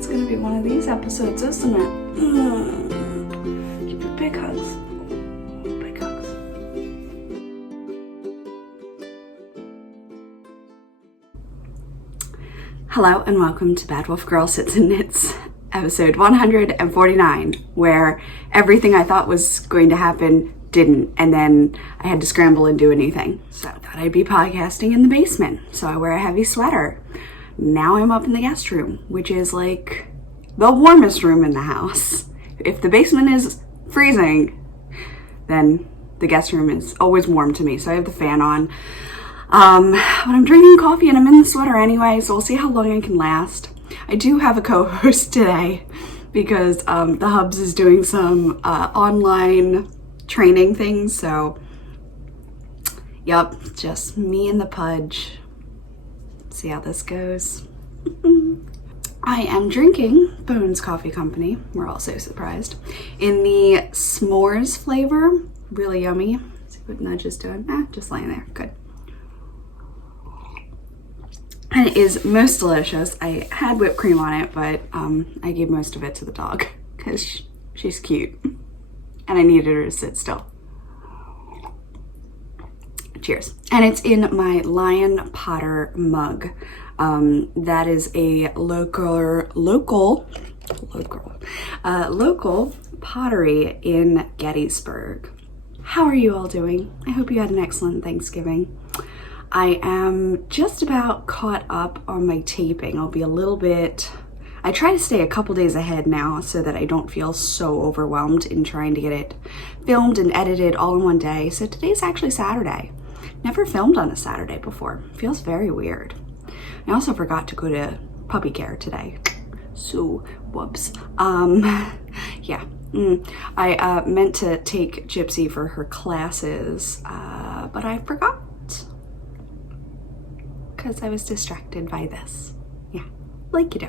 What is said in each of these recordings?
it's gonna be one of these episodes, isn't it? Give you big hugs. Big hugs. Hello and welcome to Bad Wolf Girl Sits and Knits, episode 149, where everything I thought was going to happen didn't, and then I had to scramble and do a new thing. So I thought I'd be podcasting in the basement, so I wear a heavy sweater. Now I'm up in the guest room, which is like the warmest room in the house. If the basement is freezing, then the guest room is always warm to me, so I have the fan on. But I'm drinking coffee and I'm in the sweater anyway, so we'll see how long I can last. I do have a co-host today because the Hubs is doing some online training things, so yep, just me and the Pudge. See how this goes. I am drinking Bones Coffee Company, we're all so surprised, in the s'mores flavor. Really yummy. See what Nudge is doing. Just laying there. Good. And it is most delicious. I had whipped cream on it, but I gave most of it to the dog because she's cute and I needed her to sit still. Cheers. And it's in my Lion Potter mug. That is a local pottery in Gettysburg. How are you all doing? I hope you had an excellent Thanksgiving. I am just about caught up on my taping. I try to stay a couple days ahead now so that I don't feel so overwhelmed in trying to get it filmed and edited all in one day. So today's actually Saturday. Never filmed on a Saturday before. Feels very weird. I also forgot to go to puppy care today. So, whoops. Yeah. I meant to take Gypsy for her classes, but I forgot. Because I was distracted by this. Yeah, like you do.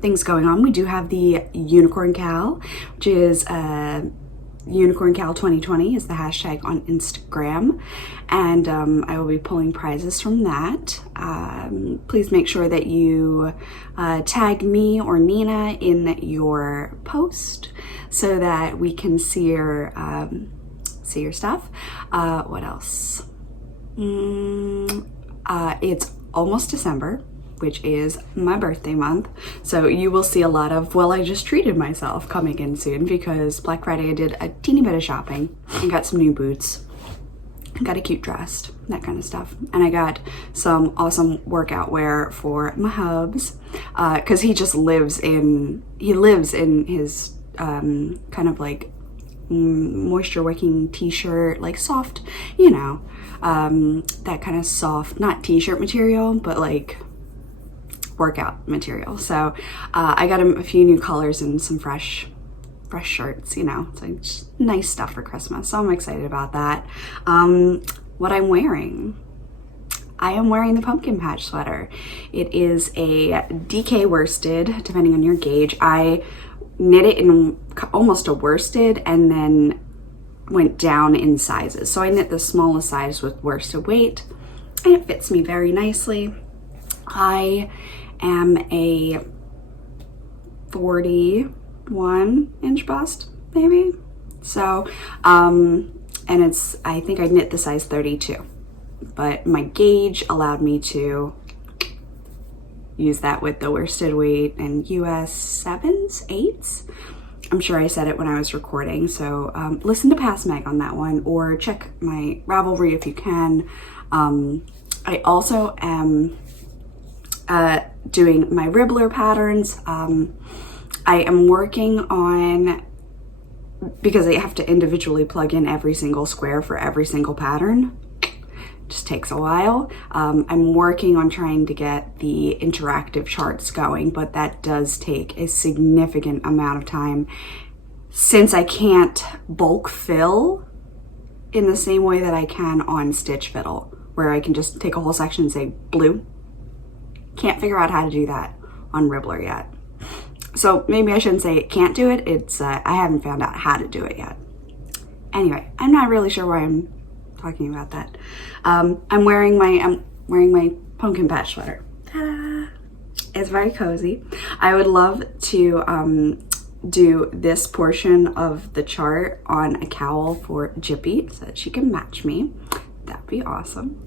Things going on. We do have the Unicorn Cal, which is Unicorn Cal 2020 is the hashtag on Instagram, and I will be pulling prizes from that. Please make sure that you tag me or Nina in your post so that we can see your stuff. What else? It's almost December, which is my birthday month, so you will see a lot of, well, I just treated myself coming in soon because Black Friday I did a teeny bit of shopping and got some new boots, got a cute dress, that kind of stuff, and I got some awesome workout wear for my Hubs because he lives in his kind of like moisture wicking t-shirt, like soft, you know, that kind of soft, not t-shirt material, but like workout material. So I got him a few new colors and some fresh shirts, you know, it's like just nice stuff for Christmas. So I'm excited about that. What I'm wearing, I am wearing the pumpkin patch sweater. It is a DK worsted, depending on your gauge. I knit it in almost a worsted and then went down in sizes. So I knit the smallest size with worsted weight and it fits me very nicely. I am a 41 inch bust, maybe. So, and I think I knit the size 32, but my gauge allowed me to use that with the worsted weight and US 7s, 8s. I'm sure I said it when I was recording, so listen to Past Meg on that one, or check my Ravelry if you can. I also am doing my Ribbler patterns. I am working on, because I have to individually plug in every single square for every single pattern. Just takes a while. I'm working on trying to get the interactive charts going, but that does take a significant amount of time since I can't bulk fill in the same way that I can on Stitch Fiddle, where I can just take a whole section and say blue. Can't figure out how to do that on Ribbler yet. So maybe I shouldn't say it can't do it. It's I haven't found out how to do it yet. Anyway, I'm not really sure why I'm talking about that. I'm wearing my pumpkin patch sweater. Ta-da! It's very cozy. I would love to do this portion of the chart on a cowl for Jippy so that she can match me. That'd be awesome.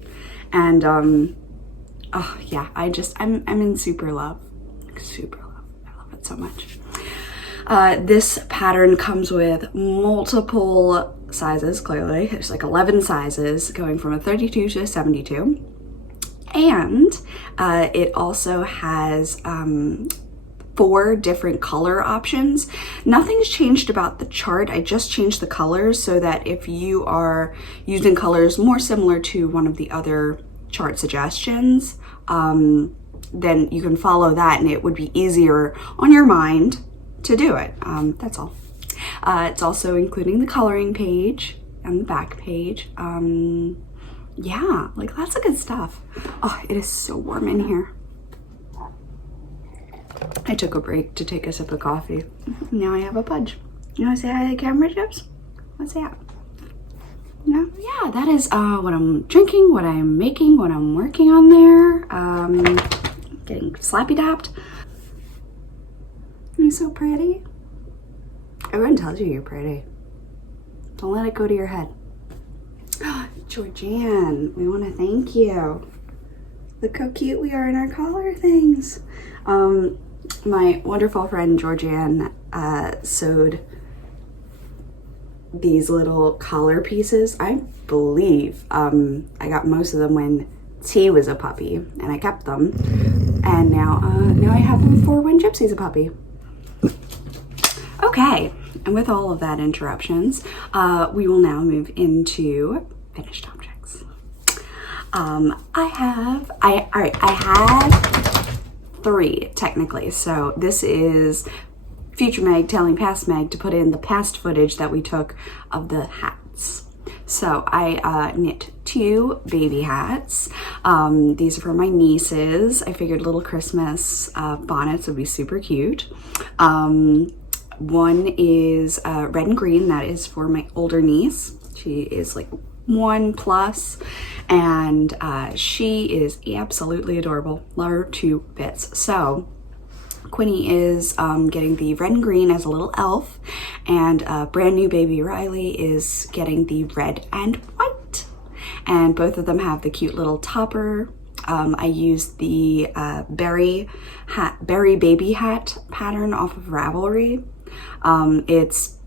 And oh yeah, I'm in super love. Super love. I love it so much. This pattern comes with multiple sizes, clearly. There's like 11 sizes going from a 32 to a 72. And it also has 4 different color options. Nothing's changed about the chart. I just changed the colors so that if you are using colors more similar to one of the other chart suggestions, then you can follow that and it would be easier on your mind to do it. That's all. It's also including the coloring page and the back page. Yeah, like lots of good stuff. Oh, it is so warm in here. I took a break to take a sip of coffee. Now I have a pudge. You want to say hi to the camera, Chips? What's that? No? Yeah, that is what I'm drinking, what I'm making, what I'm working on there. Getting slappy dapped. You're so pretty. Everyone tells you you're pretty. Don't let it go to your head. Georgianne, we want to thank you. Look how cute we are in our collar things. My wonderful friend Georgianne sewed these little collar pieces. I believe I got most of them when T was a puppy, and I kept them. And now I have them for when Gypsy's a puppy. Okay, and with all of that interruptions, we will now move into finished objects. I have 3 technically. So this is future Meg telling past Meg to put in the past footage that we took of the hats. So I knit 2 baby hats. These are for my nieces. I figured little Christmas bonnets would be super cute. One is red and green. That is for my older niece. She is like 1+, and she is absolutely adorable. Love her to bits. So Quinny is getting the red and green as a little elf, and brand new baby Riley is getting the red and white. And both of them have the cute little topper. I used the berry baby hat pattern off of Ravelry. It's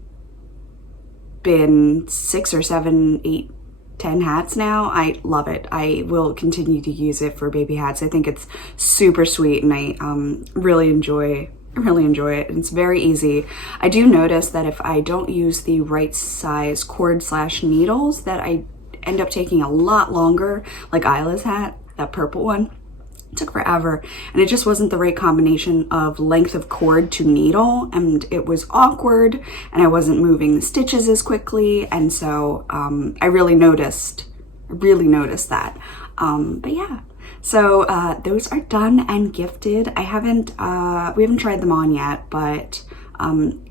been 6 or 7, 8, 10 hats now. I love it. I will continue to use it for baby hats. I think it's super sweet, and I really enjoy it. It's very easy. I do notice that if I don't use the right size cord/needles, that I end up taking a lot longer, like Isla's hat, that purple one. It took forever, and it just wasn't the right combination of length of cord to needle, and it was awkward, and I wasn't moving the stitches as quickly, and so I really noticed that. But yeah, so those are done and gifted. We haven't tried them on yet, but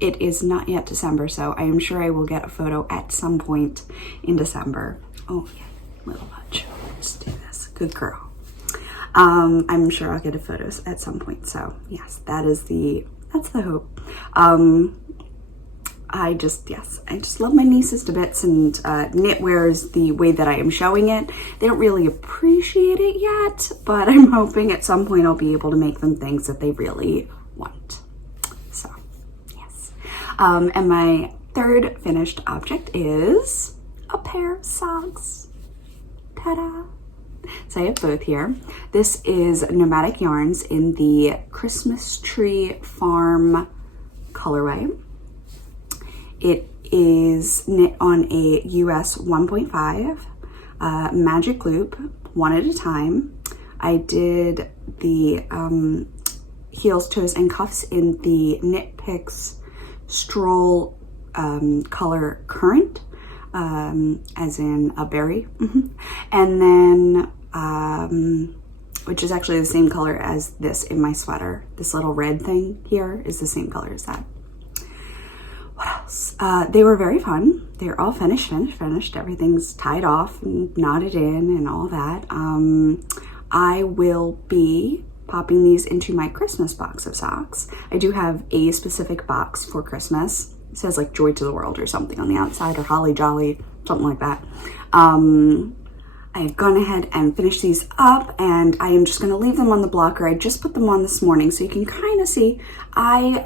it is not yet December, so I am sure I will get a photo at some point in December. Oh yeah, little Hutch, let's do this. Good girl. I'm sure I'll get a photos at some point. So yes, that's the hope. I just love my nieces to bits, and knitwear is the way that I am showing it. They don't really appreciate it yet, but I'm hoping at some point I'll be able to make them things that they really want. So yes. And my 3rd finished object is a pair of socks. Ta-da! So I have both here. This is Nomadic Yarns in the Christmas Tree Farm colorway. It is knit on a US 1.5 magic loop, one at a time. I did the heels, toes, and cuffs in the Knit Picks Stroll color Current. As in a berry, and then which is actually the same color as this in my sweater. This little red thing here is the same color as that. What else? They were very fun. They're all finished. Everything's tied off and knotted in and all that. I will be popping these into my Christmas box of socks. I do have a specific box for Christmas. It says like Joy to the World or something on the outside, or Holly Jolly, something like that. I've gone ahead and finished these up, and I am just going to leave them on the blocker. I just put them on this morning, so you can kind of see I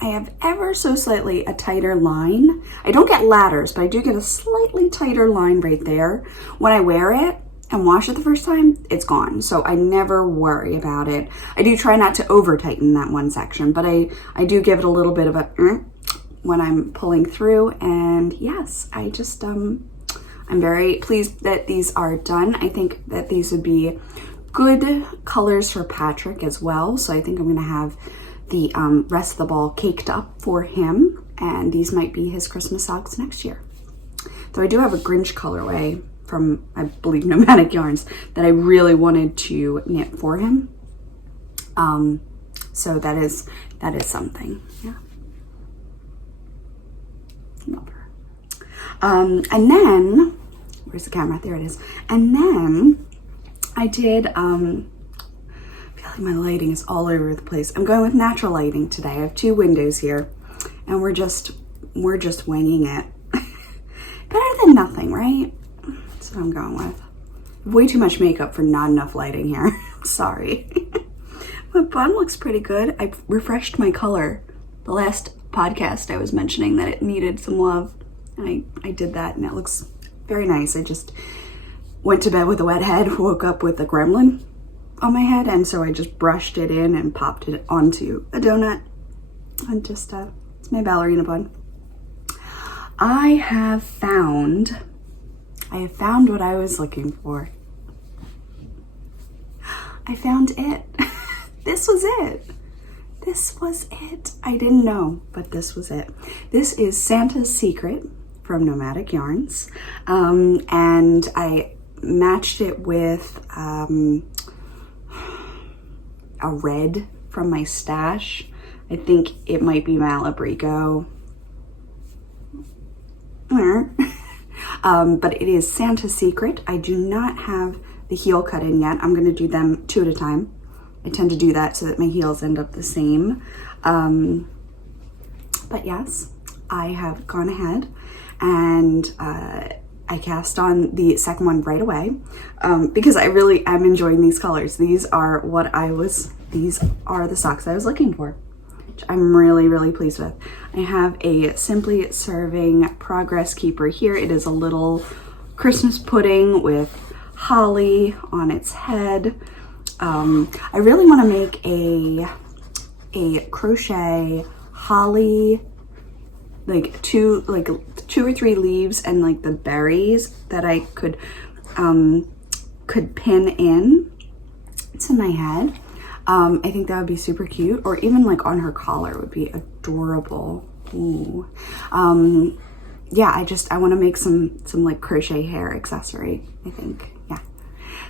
have ever so slightly a tighter line. I don't get ladders, but I do get a slightly tighter line right there. When I wear it and wash it the first time, it's gone, so I never worry about it. I do try not to over tighten that one section, but I do give it a little bit of a when I'm pulling through. And yes, I just I'm very pleased that these are done. I think that these would be good colors for Patrick as well. So I think I'm gonna have the rest of the ball caked up for him, and these might be his Christmas socks next year. So I do have a Grinch colorway from, I believe, Nomadic Yarns that I really wanted to knit for him. So that is something, yeah. And then, where's the camera? There it is. And then I did, I feel like my lighting is all over the place. I'm going with natural lighting today. I have 2 windows here, and we're just winging it. Better than nothing, right? That's what I'm going with. Way too much makeup for not enough lighting here. Sorry. My bun looks pretty good. I refreshed my color. The last podcast I was mentioning that it needed some love. And I did that, and it looks very nice. I just went to bed with a wet head, woke up with a gremlin on my head, and so I just brushed it in and popped it onto a donut. And just, it's my ballerina bun. I have found what I was looking for. I found it. This was it. This was it. I didn't know, but this was it. This is Santa's Secret from Nomadic Yarns, and I matched it with a red from my stash. I think it might be Malabrigo, but it is Santa's Secret. I do not have the heel cut in yet. I'm going to do them 2 at a time. I tend to do that so that my heels end up the same. But yes, I have gone ahead and I cast on the second one right away because I really am enjoying these colors. These are the socks I was looking for, which I'm really, really pleased with. I have a Simply Serving Progress Keeper here. It is a little Christmas pudding with holly on its head. I really want to make a crochet holly, like two or 3 leaves and like the berries that I could pin in to my head. I think that would be super cute, or even like on her collar would be adorable. Ooh. Yeah, I want to make some like crochet hair accessory, I think. Yeah.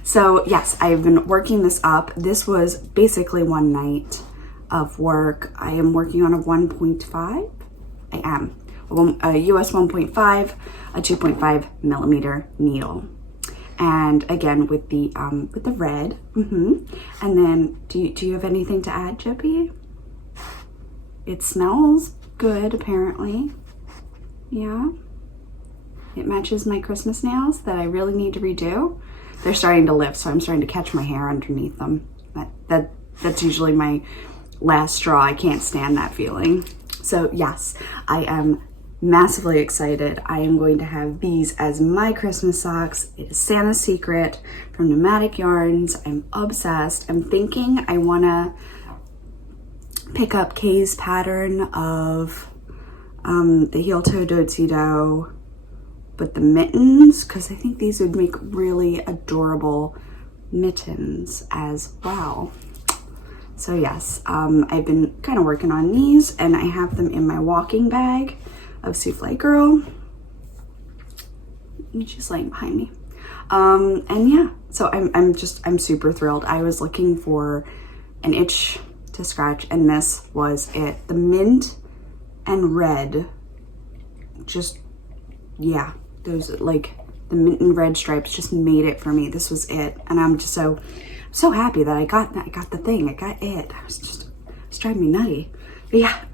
So yes, I've been working this up. This was basically one night of work. I am working on a 1.5. I am a US 1.5, a 2.5 millimeter needle, and again with the red. And then, do you have anything to add, Chippy? It smells good, apparently. Yeah. It matches my Christmas nails that I really need to redo. They're starting to lift, so I'm starting to catch my hair underneath them. That's usually my last straw. I can't stand that feeling. So yes, I am massively excited. I am going to have these as my Christmas socks. It is Santa's Secret from Nomadic Yarns. I'm obsessed. I'm thinking I want to pick up Kay's pattern of the heel toe do, but the mittens, because I think these would make really adorable mittens as well. So yes, I've been kind of working on these, and I have them in my walking bag of Souffle Girl. She's laying behind me. And yeah, so I'm super thrilled. I was looking for an itch to scratch, and this was it. The mint and red, just, yeah, those, like, the mint and red stripes just made it for me. This was it, and I'm just so so happy that I got the thing. I got it. It's driving me nutty. But yeah,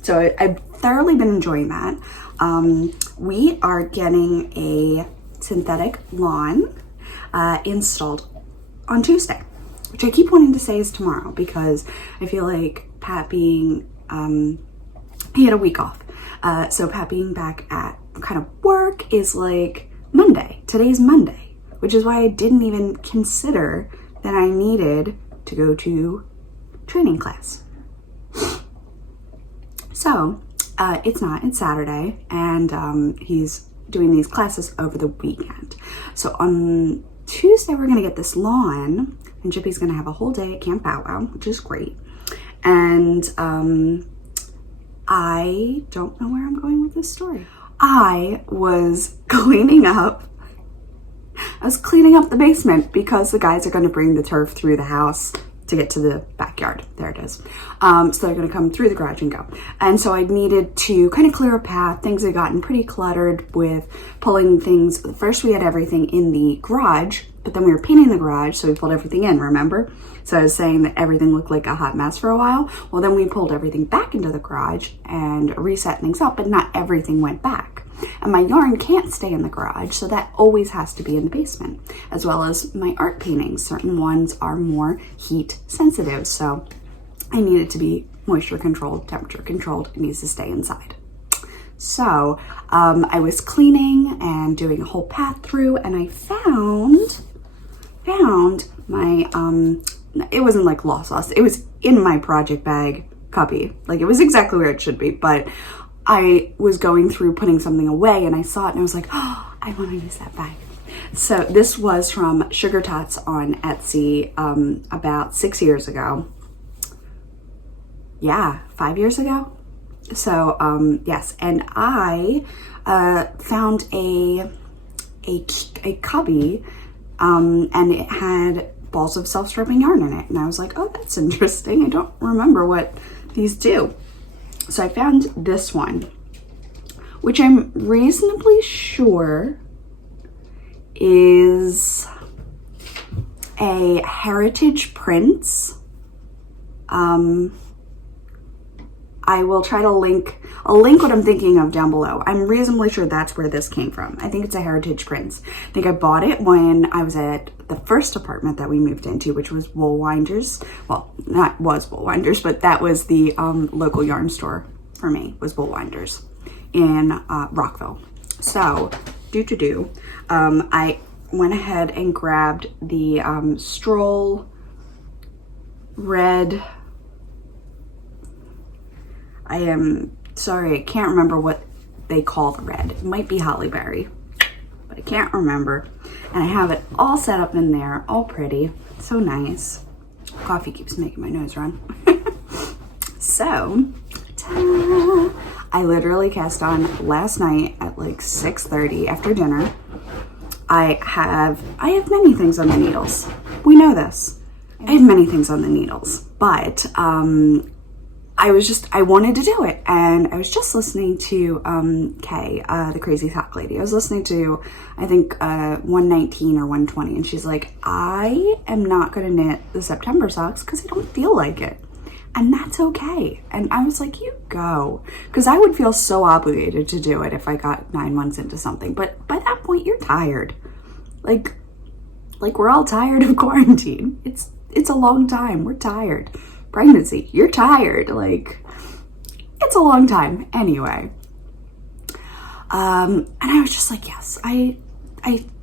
so I've thoroughly been enjoying that. We are getting a synthetic lawn installed on Tuesday, which I keep wanting to say is tomorrow because I feel like Pat being, he had a week off. So Pat being back at kind of work is like Monday. Today's Monday, which is why I didn't even consider that I needed to go to training class. So it's Saturday, and he's doing these classes over the weekend. So on Tuesday, we're gonna get this lawn, and Chippy's gonna have a whole day at Camp Bow Wow, which is great. And I don't know where I'm going with this story. I was cleaning up the basement because the guys are gonna bring the turf through the house to get to the backyard. There it is. So they're gonna come through the garage and go. And so I needed to kind of clear a path. Things had gotten pretty cluttered with pulling things. First we had everything in the garage, but then we were painting the garage, so we pulled everything in, remember? So I was saying that everything looked like a hot mess for a while. Well, then we pulled everything back into the garage and reset things up, but not everything went back. And my yarn can't stay in the garage, so that always has to be in the basement, as well as my art paintings. Certain ones are more heat sensitive, so I need it to be moisture controlled, temperature controlled. It needs to stay inside. So I was cleaning and doing a whole path through, and I found my, it wasn't like lost, it was in my project bag cubby. Like, it was exactly where it should be, but I was going through putting something away and I saw it and I was like, oh, I want to use that bag. So this was from Sugar Tots on Etsy about 6 years ago. Yeah, 5 years ago. So yes, and I found a cubby and it had balls of self-striping yarn in it, and I was like, oh, that's interesting. I don't remember what these do. So I found this one, which I'm reasonably sure is a Heritage Prints. I will try to I'll link what I'm thinking of down below. I'm reasonably sure that's where this came from. I think it's a Heritage Prints. I think I bought it when I was at the first apartment that we moved into, which was Woolwinders. Well, not was Woolwinders, but that was the local yarn store for me, was Woolwinders in Rockville. So, I went ahead and grabbed the Stroll Red. I am sorry, I can't remember what they call the red. It might be Holly Berry, but I can't remember. And I have it all set up in there, all pretty, so nice. Coffee keeps making my nose run. So, ta-da! I literally cast on last night at like 6:30 after dinner. I have many things on the needles. We know this. I have many things on the needles, but I wanted to do it, and I was just listening to Kay, the Crazy Sock Lady. I was listening to, I think, 119 or 120, and she's like, I am not going to knit the September socks because I don't feel like it, and that's okay. And I was like, you go, because I would feel so obligated to do it if I got 9 months into something, but by that point, you're tired. Like we're all tired of quarantine. It's a long time. We're tired. Pregnancy, you're tired. Like, it's a long time anyway. And I was just like, yes, I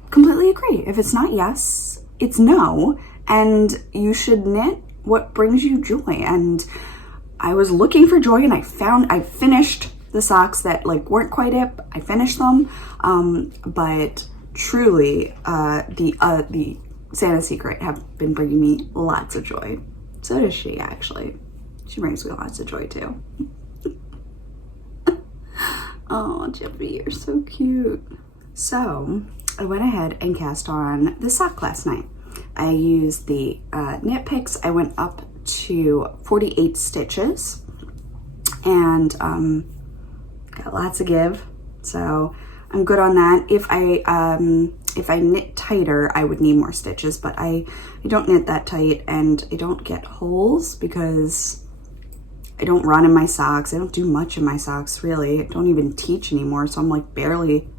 completely agree. If it's not yes, it's no, and you should knit what brings you joy. And I was looking for joy, and I finished the socks that like weren't quite it. I finished them, but truly, the Santa Secret have been bringing me lots of joy. So does she, actually. She brings me lots of joy, too. Oh, Chippy, you're so cute. So, I went ahead and cast on the sock last night. I used the knit picks. I went up to 48 stitches. And got lots of give. So, I'm good on that. If if I knit tighter, I would need more stitches, but I don't knit that tight, and I don't get holes because I don't run in my socks. I don't do much in my socks, really. I don't even teach anymore, so I'm like barely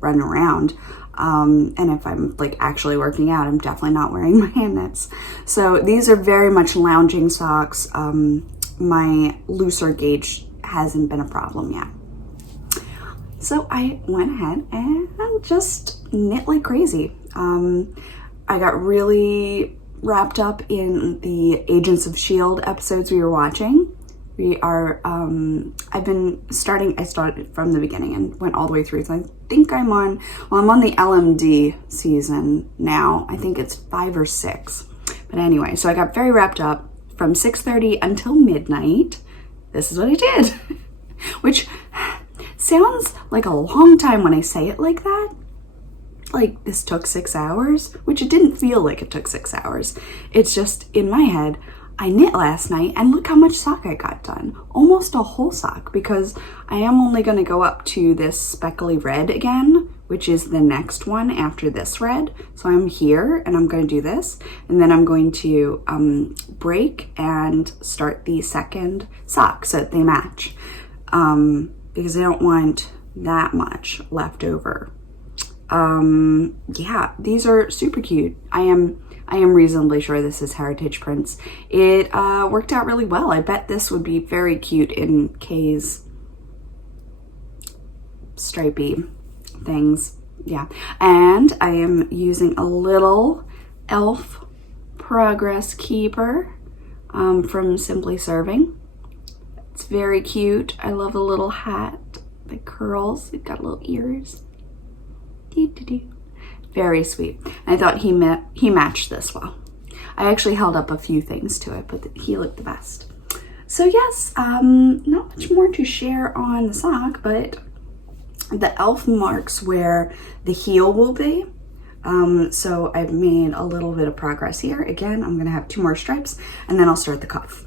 running around. And if I'm like actually working out, I'm definitely not wearing my hand knits. So these are very much lounging socks. My looser gauge hasn't been a problem yet. So I went ahead and just knit like crazy. I got really wrapped up in the Agents of S.H.I.E.L.D. episodes we were watching. I started from the beginning and went all the way through. So I think I'm on the LMD season now. I think it's 5 or 6. But anyway, so I got very wrapped up from 6:30 until midnight. This is what I did, which sounds like a long time when I say it like that. Like this took 6 hours, which it didn't feel like it took 6 hours. It's just in my head, I knit last night and look how much sock I got done. Almost a whole sock, because I am only going to go up to this speckly red again, which is the next one after this red. So I'm here and I'm going to do this, and then I'm going to break and start the second sock so that they match, because I don't want that much left over. Yeah, these are super cute. I am reasonably sure this is Heritage Prints. It worked out really well. I bet this would be very cute in Kay's stripey things. Yeah, and I am using a little elf progress keeper from Simply Serving. It's very cute. I love the little hat, the curls. It's got little ears. Very sweet. I thought he matched this well. I actually held up a few things to it, but he looked the best. So yes, not much more to share on the sock, but the elf marks where the heel will be. So I've made a little bit of progress here. Again, I'm gonna have 2 more stripes and then I'll start the cuff.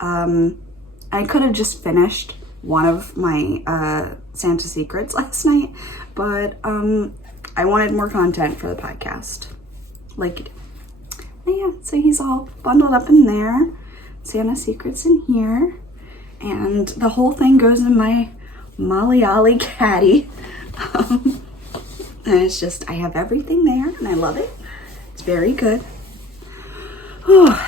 I could have just finished one of my Santa Secrets last night, but I wanted more content for the podcast. Like, yeah, so he's all bundled up in there. Santa Secrets in here. And the whole thing goes in my Molly Ollie caddy. And it's just, I have everything there and I love it. It's very good. Oh,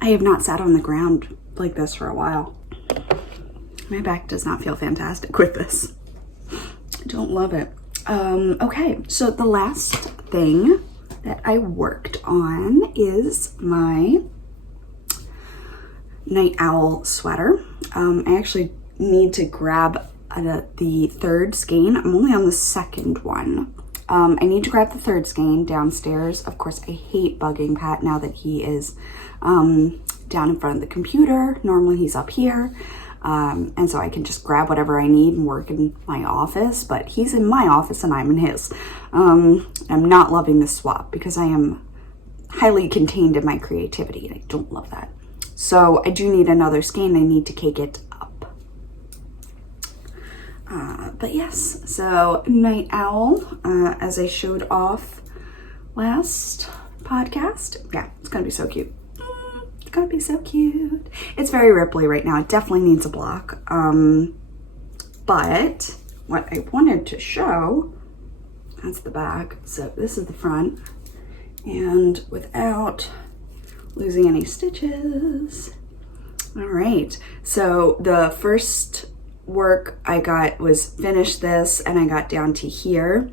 I have not sat on the ground like this for a while. My back does not feel fantastic with this. I don't love it. Okay, so the last thing that I worked on is my Night Owl sweater. I actually need to grab the third skein. I'm only on the second one. I need to grab the third skein downstairs. Of course, I hate bugging Pat now that he is down in front of the computer. Normally he's up here. And so I can just grab whatever I need and work in my office, but he's in my office and I'm in his. I'm not loving this swap because I am highly contained in my creativity and I don't love that. So I do need another skein. I need to cake it up. But yes, so Night Owl, as I showed off last podcast. Yeah, it's gonna be so cute. Gonna be so cute. It's very ripply right now. It definitely needs a block. But what I wanted to show, that's the back. So this is the front. And without losing any stitches. All right. So the first work I got was finish this and I got down to here.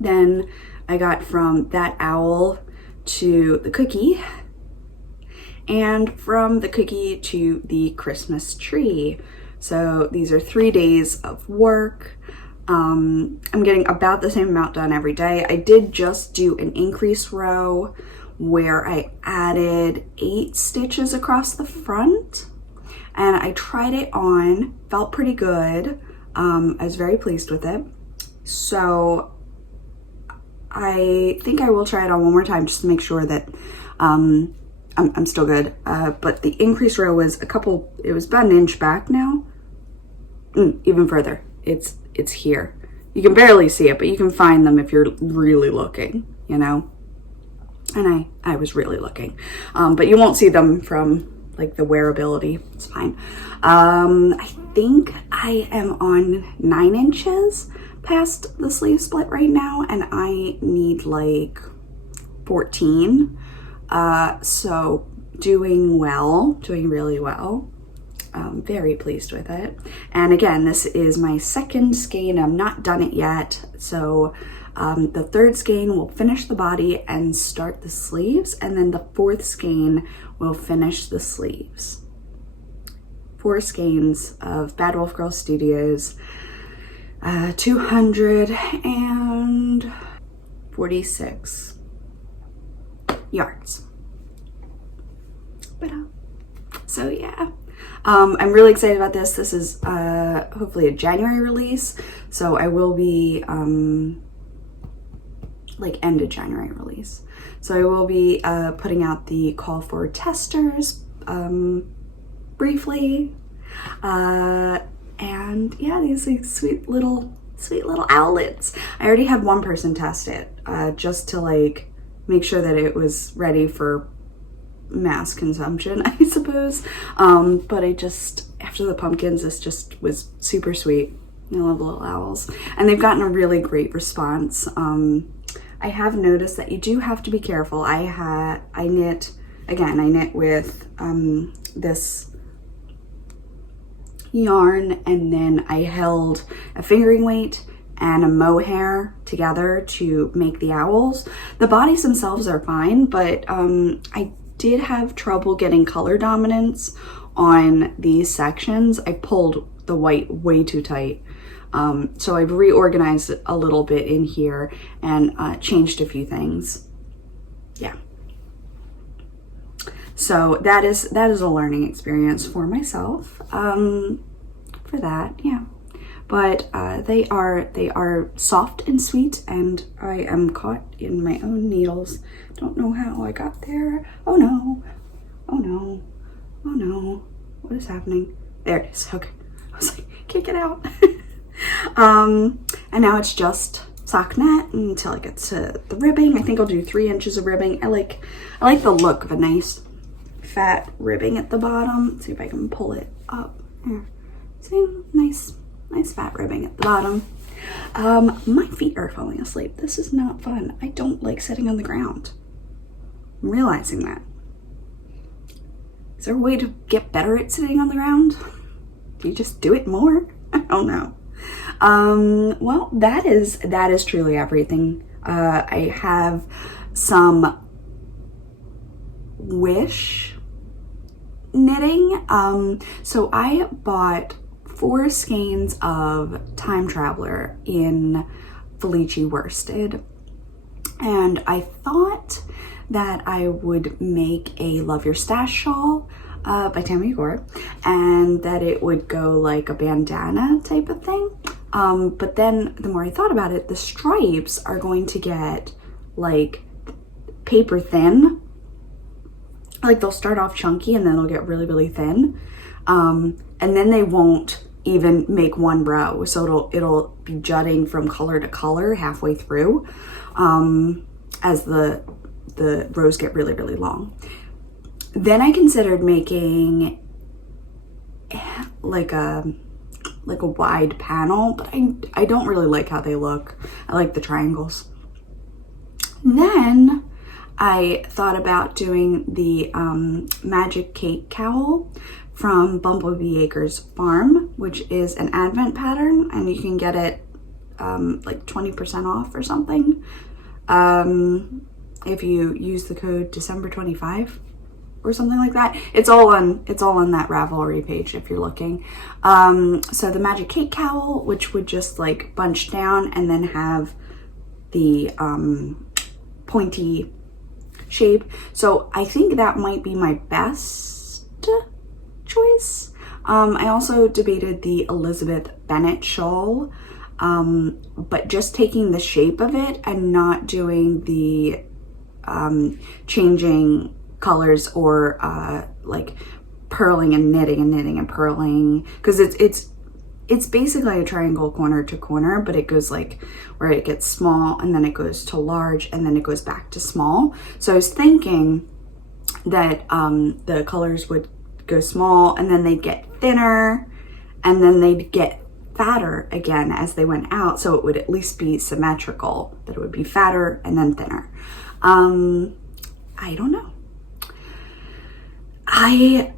Then I got from that owl to the cookie. And from the cookie to the Christmas tree. So these are 3 days of work. I'm getting about the same amount done every day. I did just do an increase row where I added 8 stitches across the front. And I tried it on, felt pretty good. I was very pleased with it. So I think I will try it on one more time just to make sure that I'm still good, but the increase row was it was about 1 inch back now. Even further, it's here. You can barely see it, but you can find them if you're really looking, you know? And I was really looking. But you won't see them from like the wearability. It's fine. I think I am on 9 inches past the sleeve split right now, and I need like 14. So doing well, doing really well. Very pleased with it. And again, this is my second skein. I'm not done it yet. So the third skein will finish the body and start the sleeves, and then the fourth skein will finish the sleeves. 4 skeins of Bad Wolf Girl Studios, 246 yards. So yeah, I'm really excited about this. This is hopefully a January release, so I will be like end of January release. So I will be putting out the call for testers briefly, and yeah, these like, sweet little owlets. I already had one person test it just to like make sure that it was ready for mass consumption, I suppose. But I just, after the pumpkins, this just was super sweet. I love little owls, and they've gotten a really great response. I have noticed that you do have to be careful. I knit with this yarn, and then I held a fingering weight and a mohair together to make the owls. The bodies themselves are fine, but I did have trouble getting color dominance on these sections. I pulled the white way too tight. So I've reorganized it a little bit in here and changed a few things. Yeah. So that is a learning experience for myself. For that, yeah. But they are soft and sweet, and I am caught in my own needles. Don't know how I got there. Oh no. Oh no. Oh no. What is happening? There it is. Okay. I was like, can't get out. And now it's just sock net until I get to the ribbing. I think I'll do 3 inches of ribbing. I like the look of a nice fat ribbing at the bottom. Let's see if I can pull it up. Here. See, nice fat ribbing at the bottom. My feet are falling asleep. This is not fun. I don't like sitting on the ground. I'm realizing that. Is there a way to get better at sitting on the ground? Do you just do it more? I don't know. Well, that is truly everything. I have some wish knitting. So I bought 4 skeins of Time Traveler in Felici worsted, and I thought that I would make a Love Your Stash shawl by Tammy Gore, and that it would go like a bandana type of thing. But then the more I thought about it, the stripes are going to get like paper thin. Like they'll start off chunky and then they'll get really, really thin. And then they won't even make one row. So it'll be jutting from color to color halfway through, as the rows get really, really long. Then I considered making like a wide panel, but I don't really like how they look. I like the triangles. Then I thought about doing the Magic Cake Cowl from Bumblebee Acres Farm, which is an advent pattern, and you can get it like 20% off or something if you use the code December25 or something like that. It's all on that Ravelry page if you're looking. So the Magic Cake Cowl, which would just like bunch down and then have the pointy shape. So I think that might be my best choice. I also debated the Elizabeth Bennet shawl, but just taking the shape of it and not doing the changing colors or like purling and knitting and purling, because it's it's basically a triangle corner to corner, but it goes like where it gets small and then it goes to large and then it goes back to small. So I was thinking that the colors would go small and then they'd get thinner and then they'd get fatter again as they went out, so it would at least be symmetrical, that it would be fatter and then thinner. I don't know. I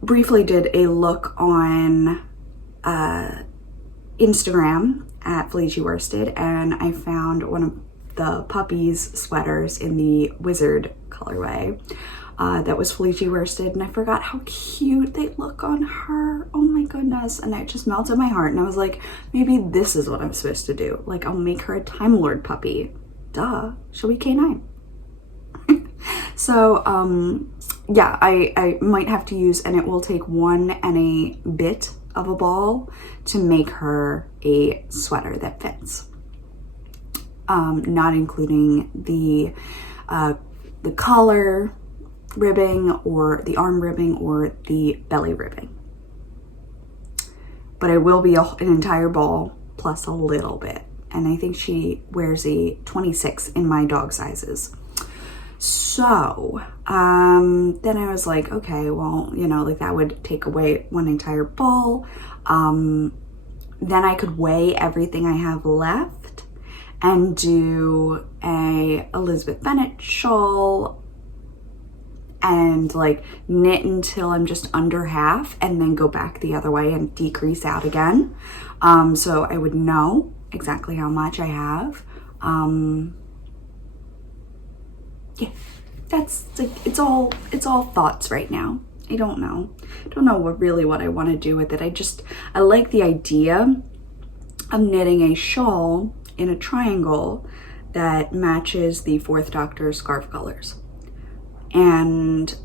briefly did a look on Instagram at Felici Worsted, and I found one of the puppies sweaters in the Wizard colorway that was Felici Worsted, and I forgot how cute they look on her. Oh my goodness. And it just melted my heart, and I was like, maybe this is what I'm supposed to do. Like, I'll make her a Time Lord puppy. Duh, she'll be K9. So yeah, I might have to use, and it will take 1 and a bit of a ball to make her a sweater that fits. Not including the collar ribbing or the arm ribbing or the belly ribbing. But it will be an entire ball plus a little bit. And I think she wears a 26 in my dog sizes. So then I was like, okay, well, you know, like that would take away 1 entire ball. Then I could weigh everything I have left and do a Elizabeth Bennet shawl and like knit until I'm just under half and then go back the other way and decrease out again. So I would know exactly how much I have. Yeah, that's like, it's all thoughts right now. I don't know what I want to do with it. I like the idea of knitting a shawl in a triangle that matches the 4th Doctor scarf colors. And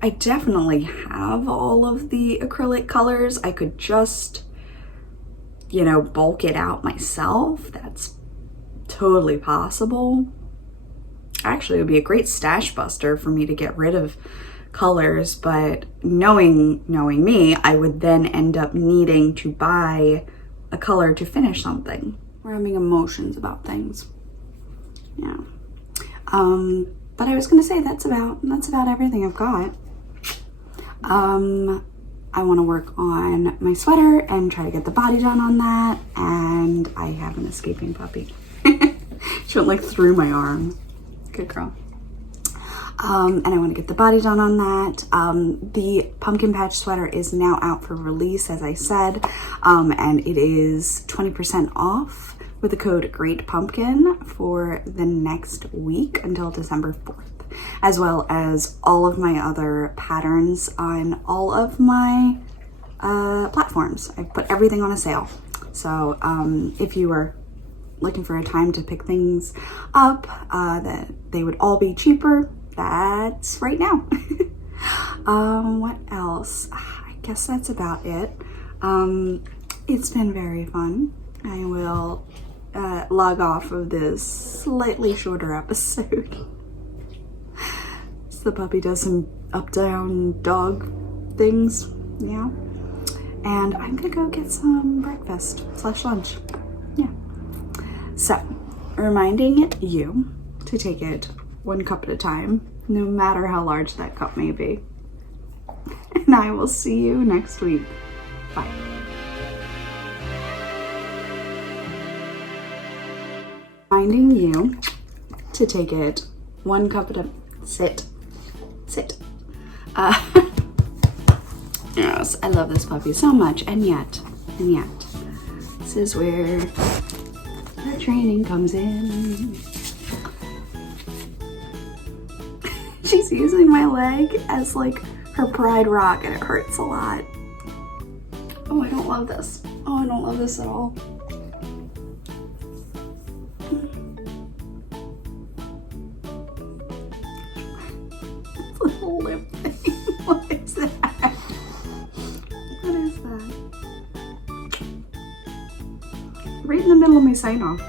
I definitely have all of the acrylic colors. I could just, you know, bulk it out myself. That's totally possible. Actually, it would be a great stash buster for me to get rid of colors, but knowing me, I would then end up needing to buy a color to finish something. We're having emotions about things. Yeah. But I was gonna say that's about everything I've got. I want to work on my sweater and try to get the body done on that, and I have an escaping puppy. She went like through my arm. Good girl. And I want to get the body done on that. The pumpkin patch sweater is now out for release, as I said, and it is 20% off with the code Great Pumpkin for the next week until December 4th, as well as all of my other patterns on all of my platforms. I put everything on a sale. So if you are looking for a time to pick things up that they would all be cheaper, that's right now. What else? I guess that's about it. It's been very fun. I will log off of this slightly shorter episode. So the puppy does some up-down dog things, yeah. And I'm gonna go get some breakfast / lunch. Yeah. So, reminding you to take it 1 cup at a time, no matter how large that cup may be. And I will see you next week. Bye. Reminding you to take it 1 cup at a sit. Yes, I love this puppy so much, and yet, this is where the training comes in. She's using my leg as like her pride rock, and it hurts a lot. Oh, I don't love this. Oh, I don't love this at all. Little lip thing. What is that? What is that? Right in the middle of my sign off.